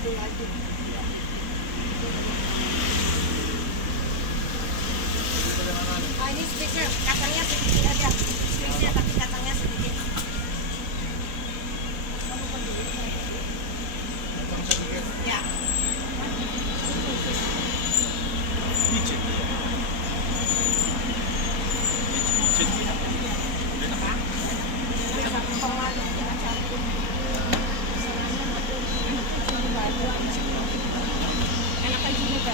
satu lagi. Oh, ini spesial, kacangnya sedikit aja. Spesial tapi kacangnya sedikit. Ya. Enakan juga.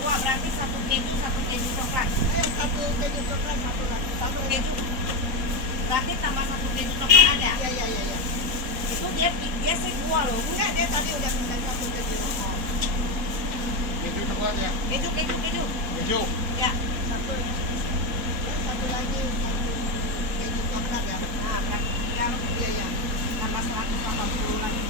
Dua berarti satu keju coklat. Satu keju coklat, satu keju. Berarti tambah satu keju coklat ada? Iya. Itu dia sih dua loh. Enggak, dia tadi udah minta satu keju. Keju coklat ya? Keju. Ya. Satu lagi keju coklat ya. Nah, berarti iya. Tambah 180 lagi.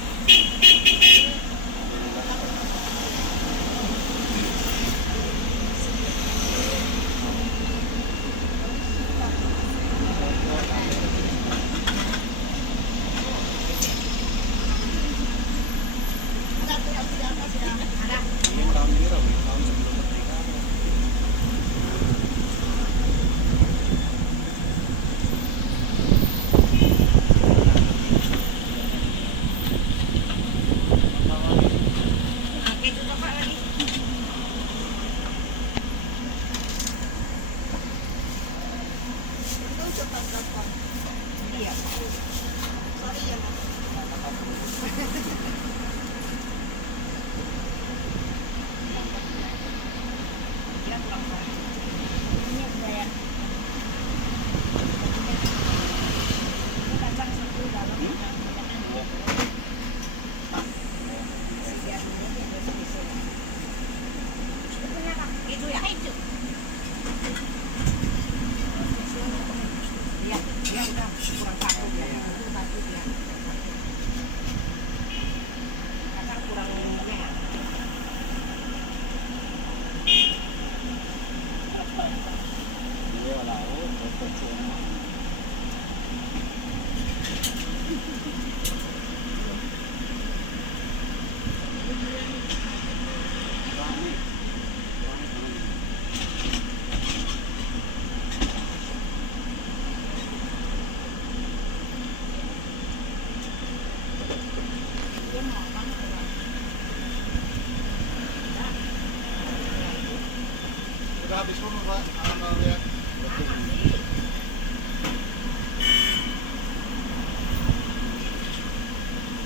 Udah habis semua Pak, kalau lihat.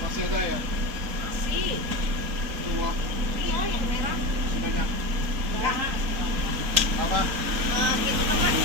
Masih ada ya? Masih. Semua? Iya, yang merah. Banyak. Enggak. Apa? Gitu kan.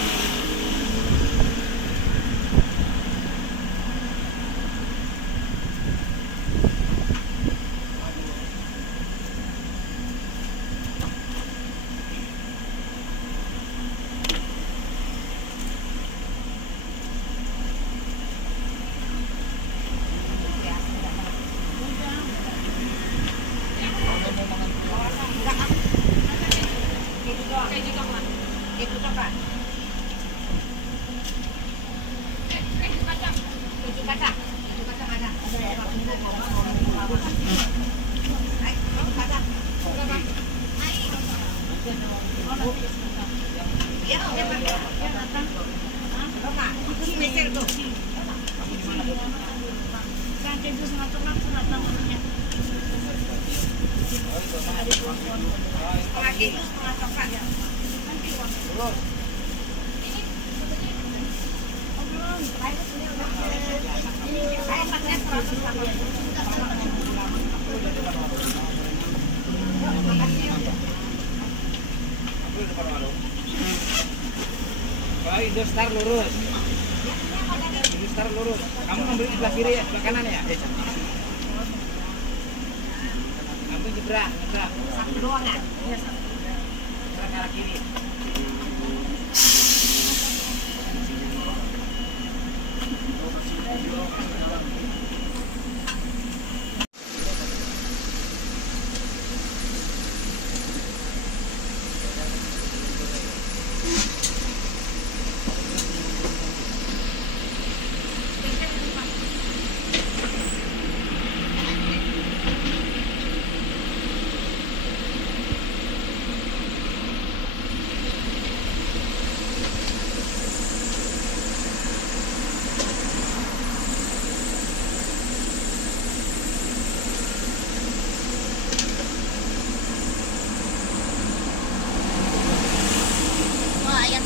Keju coklat. Keju kacang ada. Ya, udah pakai. Roma, spesial tuh. Keju sama coklat namanya. Setengah keju, setengah coklat ya. Belum. Indostar lurus. Muter lurus. Kamu ngambil sebelah kiri ya, sebelah kanan ya? Kamu nyebrang. Satu doang ya? Iya, satu. Nyebrang ke arah kiri.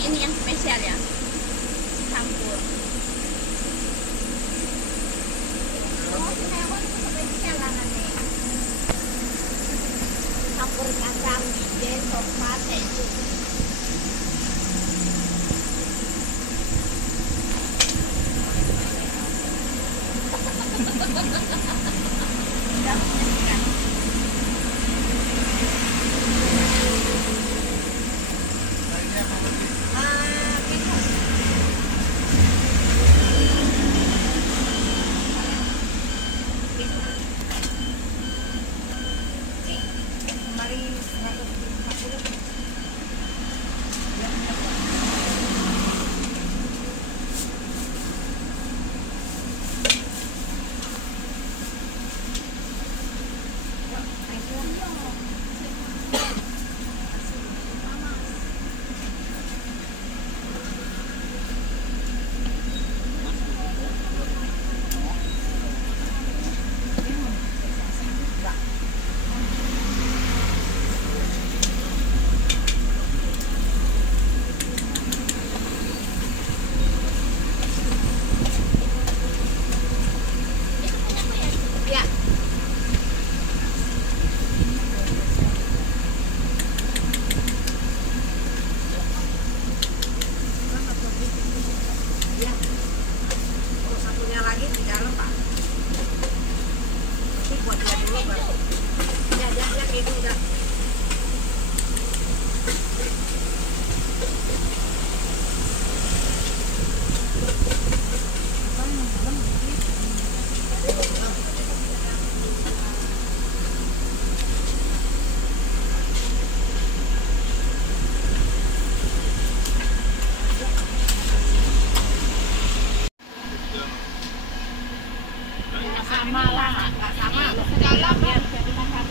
Ini yang spesial ya, campur. Campur kacang, bijen, tomat, keju.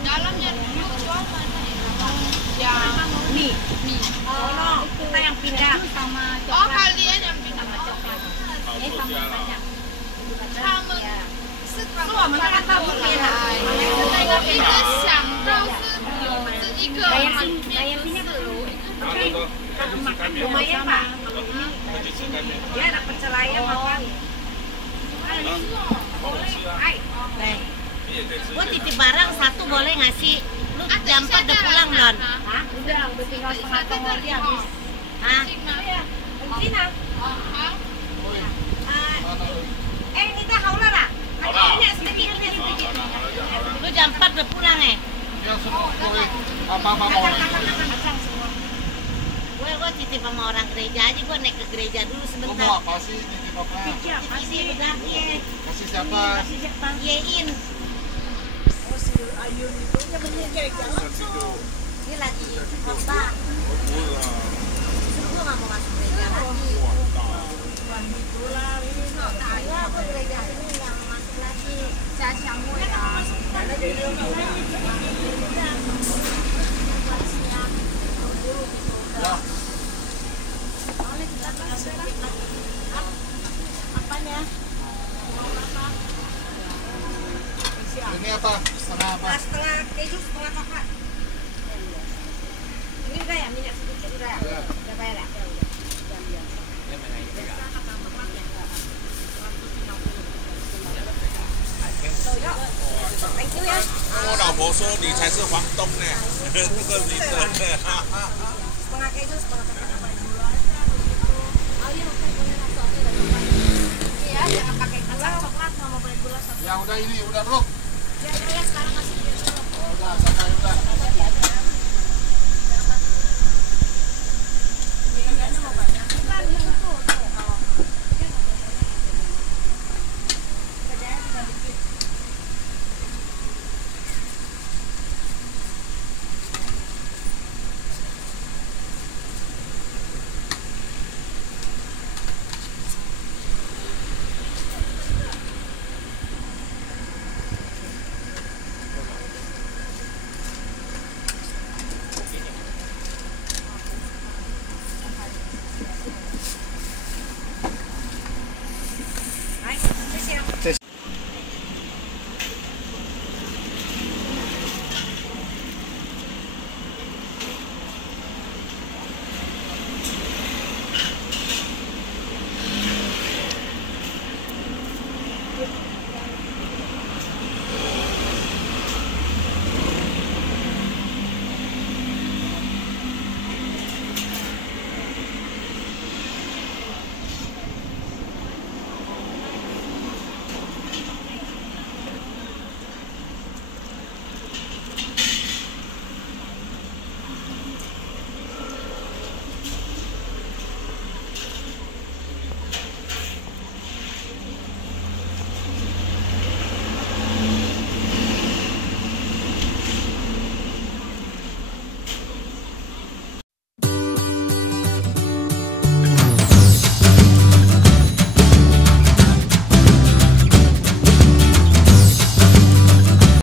Dalamnya dulu jual mana ya? Mie. Oh no, kita yang pindah. Sama coklat. Oh kalian yang pindah sama coklat. Ini sama banyak. Sama. 是我们看到这边的。我一直想到是有这一个里面是lumayan Pak. Dia ada pecel ayam makan. Gue titip barang satu boleh nggak sih? Lu jam 4 udah pulang Don? Hah? Udah tinggal setengah jam lagi habis. Hah? Sini. Nita haula lah. Ini sedikit. Lu jam 4 udah pulang ya? Ya semua boleh. Apa-apa mau orang Gue titip sama orang gereja aja, gue naik ke gereja dulu Kamu sebentar. apa sih nitip apa? Kasih benar ye. Kasih siapa? Yein. Oh si Ayun itu ya bener kayak langsung. Dia lagi khotbah. Justru gue nggak mau masuk gereja lagi. Iya, gue gereja ini nggak mau masuk lagi. Saya sanggup ya. Ya. Apanya? Ini apa? Setengah apa? Setengah keju, setengah coklat. Ini udah ya, minyak sedikit udah ya? Ya. Udah bayar ya? Thank you ya. 我老婆说你才是房东呢，那个女生呢。 Setengah keju, setengah coklat. Iya, jangan Ya udah ini, udah belum? Ya sekarang kasih dia dulu. Oh, udah, sampai udah.